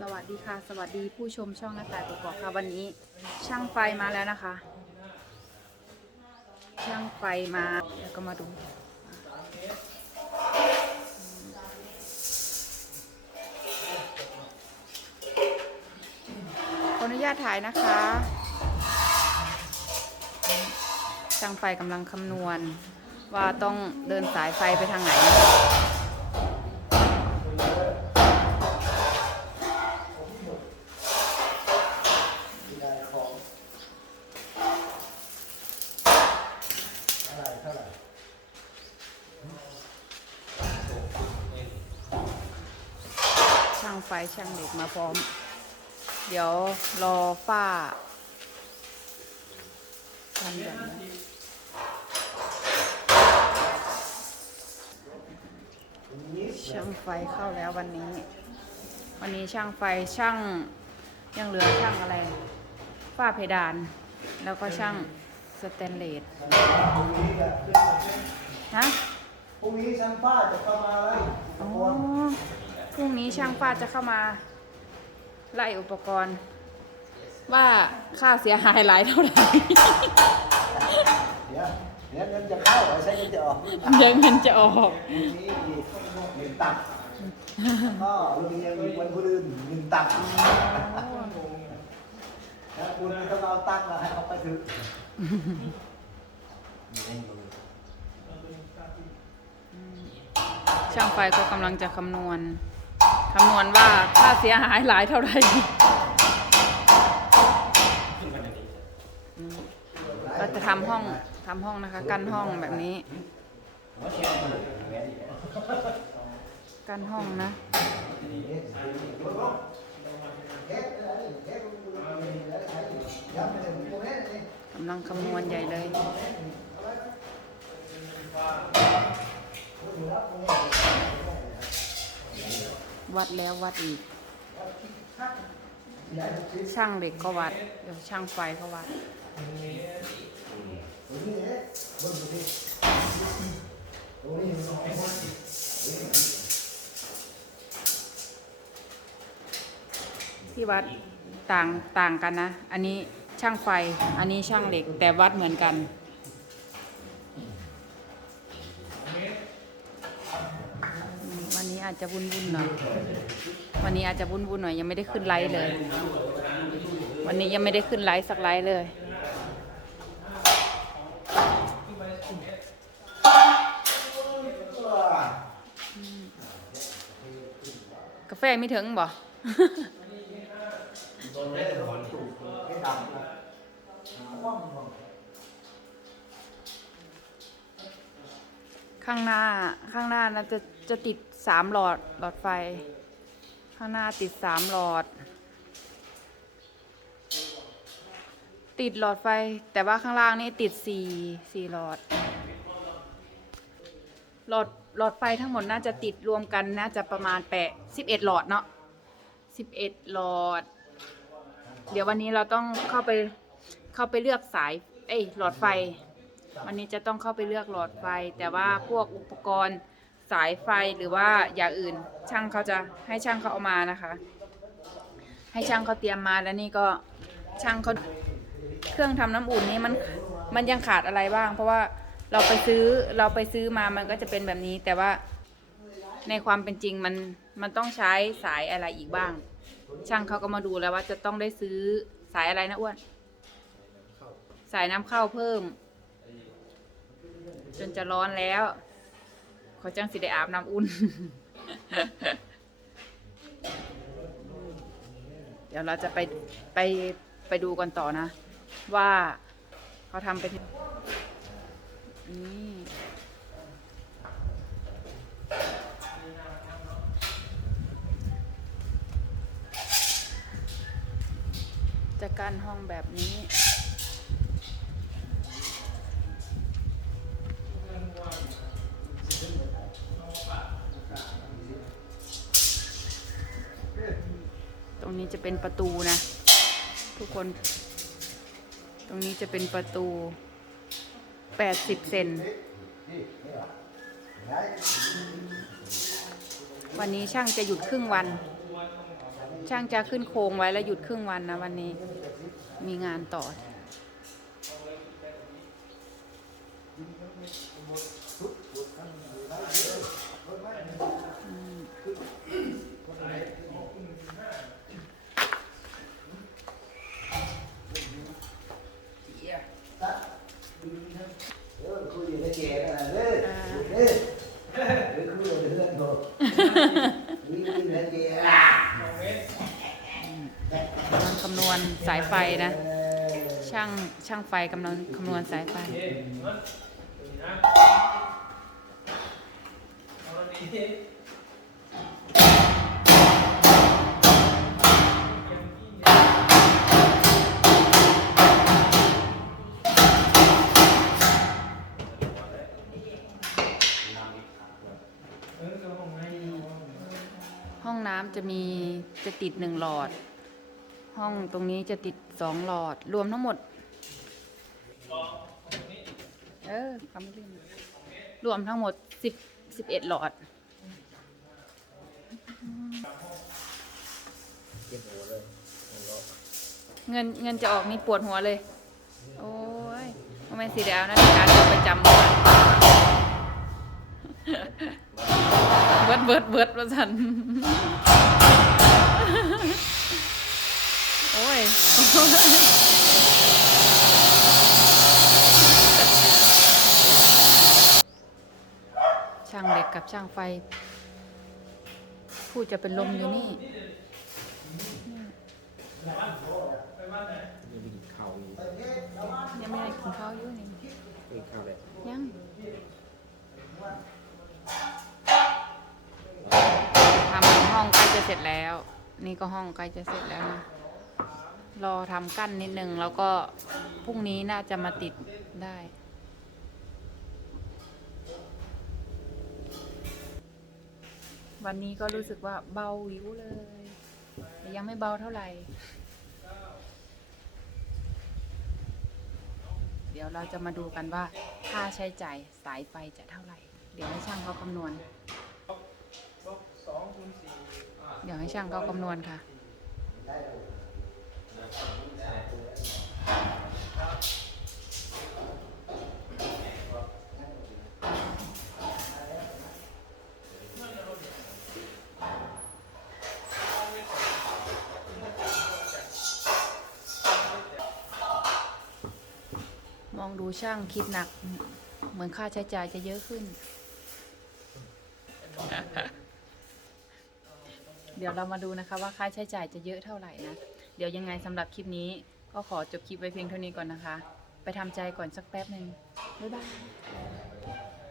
สวัสดีค่ะ สวัสดีผู้ชมช่องหน้าต่ายกอกค่ะวันนี้ ช่างไฟมาแล้วนะคะ ช่างไฟมาแล้วก็มาดูขออนุญาตถ่ายนะคะ ช่างไฟกำลังคำนวณ ว่าต้องเดินสายไฟไปทางไหนนะคะางไฟช่างเหล็กมาพร้อม เดี๋ยวรอฝ้าทำแบบนี้ช่างไฟเข้าแล้ววันนี้ วันนี้ช่างไฟช่างยังเหลือช่างอะไรฝ้าเพดาน แล้วก็ช่างสแตนเลสพรุ่งนี้จะฮะพรุ่งนี้ช่างฟ้าจะเข้ามาเลยอ๋อ พรุ่งนี้ช่างฝ้าจะเข้ามาไล่อุปกรณ์ ว่าค่าเสียหายหลายเท่าไหร่ เดี๋ยวเดี๋ยวเงินจะเข้าเหรอใช่เงินจะออกเดี๋ยวเงินจะออกพรุ่งนี้มีหนึ่งตับก็ลุงยังมีวันพฤหัสหนึ่งตับแล้วคุณไม่ต้องเอาตั้งมาให้เขาไปถึงช่างไฟก็กำลังจะคำนวณ คำนวณว่าค่าเสียหายหลายเท่าไหร่เราจะทำห้องทำห้องนะคะ กั้นห้องแบบนี้ กั้นห้องนะกำลังคำนวณใหญ่เลย วัดแล้ววัดอีก ช่างเหล็กก็วัดเดี๋ยวช่างไฟก็วัด ที่วัดต่างต่างกันนะ อันนี้ช่างไฟ อันนี้ช่างเหล็กแต่วัดเหมือนกัน อาจจะวุ่นวุ่นๆหน่อย วันนี้อาจจะวุ่นวุ่นๆหน่อยยังไม่ได้ขึ้นไลฟ์เลย วันนี้ยังไม่ได้ขึ้นไลฟ์สักไลฟ์เลยกาแฟไม่ถึงบ่ข้างหน้าข้างหน้านะจะจะติด สามหลอดหลอดไฟ ข้างหน้าติดสามหลอด ติดหลอดไฟ แต่ว่าข้างล่างนี่ติดสี่สี่หลอด หลอดหลอดไฟทั้งหมดน่าจะติดรวมกันน่าจะประมาณแปดสิบเอ็ดหลอดเนาะสิบเอ็ดหลอด เดี๋ยววันนี้เราต้องเข้าไปเข้าไปเลือกสาย เอ้ยหลอดไฟ วันนี้จะต้องเข้าไปเลือกหลอดไฟ แต่ว่าพวกอุปกรณ์ สายไฟหรือว่าอย่างอื่น ช่างเขาจะให้ช่างเขาเอามานะคะ ให้ช่างเขาเตรียมมาแล้วนี่ก็ช่างเขาเครื่องทำน้ำอุ่นนี้มันมันยังขาดอะไรบ้าง เพราะว่าเราไปซื้อเราไปซื้อมามันก็จะเป็นแบบนี้ แต่ว่าในความเป็นจริงมันมันต้องใช้สายอะไรอีกบ้าง ช่างเขาก็มาดูแล้วว่าจะต้องได้ซื้อสายอะไรนะอ้วนสายน้ำเข้าเพิ่ม จนจะร้อนแล้ว ขอจังสิได้อาบน้ำอุ่น เดี๋ยวเราจะไปไปไปดูกันต่อนะ ว่าเขาทำไปที่นี่จะกั้นห้องแบบนี้ จะเป็นประตูนะ ทุกคน ตรงนี้จะเป็นประตู 80 เซนวันนี้ช่างจะหยุดครึ่งวัน ช่างจะขึ้นโครงไว้แล้วหยุดครึ่งวันนะวันนี้มีงานต่ออคุยอยู่ใน เกศนะเด้อเด้อเออคุยอยู่เรื่องโตคุยอยู่ในเกศอะกำลังคำนวณสายไฟนะ ช่างช่างไฟกำลังคำนวณสายไฟเอาละน้ จะมีจะติดหนึ่งหลอด ห้องตรงนี้จะติดสองหลอด รวมทั้งหมด เออคำลืมรวมทั้งหมดสิบสิบเอ็ดหลอดเงินเงินจะออกนี่ปวดหัวเลย โอ้ยทำไมสีดาวนะการเดินประจำบ้านเบิดเบิดเบิดว่าสัน โอ้ยช่างเหล็กกับช่างไฟ ผู้จะเป็นลมอยู่นี่ยังมีข่าวอยู่ยังไม่ได้กินข้าวอยู่นี่มีข่าวเลยยัง นี่ก็ห้องใกล้จะเสร็จแล้วนะรอทำกั้นนิดนึงแล้วก็พรุ่งนี้น่าจะมาติดได้วันนี้ก็รู้สึกว่าเบาวิวเลยแต่ยังไม่เบาเท่าไหร่ เดี๋ยวเราจะมาดูกันว่า ค่าใช้จ่ายสายไฟจะเท่าไหร่ เดี๋ยวให้ช่างเขาคำนวณสี่ เดี๋ยวให้ช่างเขาคำนวณค่ะ มองดูช่างคิดหนัก เหมือนค่าใช้จ่ายจะเยอะขึ้น เดี๋ยวเรามาดูนะคะว่าค่าใช้จ่ายจะเยอะเท่าไหร่นะ เดี๋ยวยังไงสำหรับคลิปนี้ก็ขอจบคลิปไว้เพียงเท่านี้ก่อนนะคะ ไปทำใจก่อนสักแป๊บหนึ่งบ๊ายบาย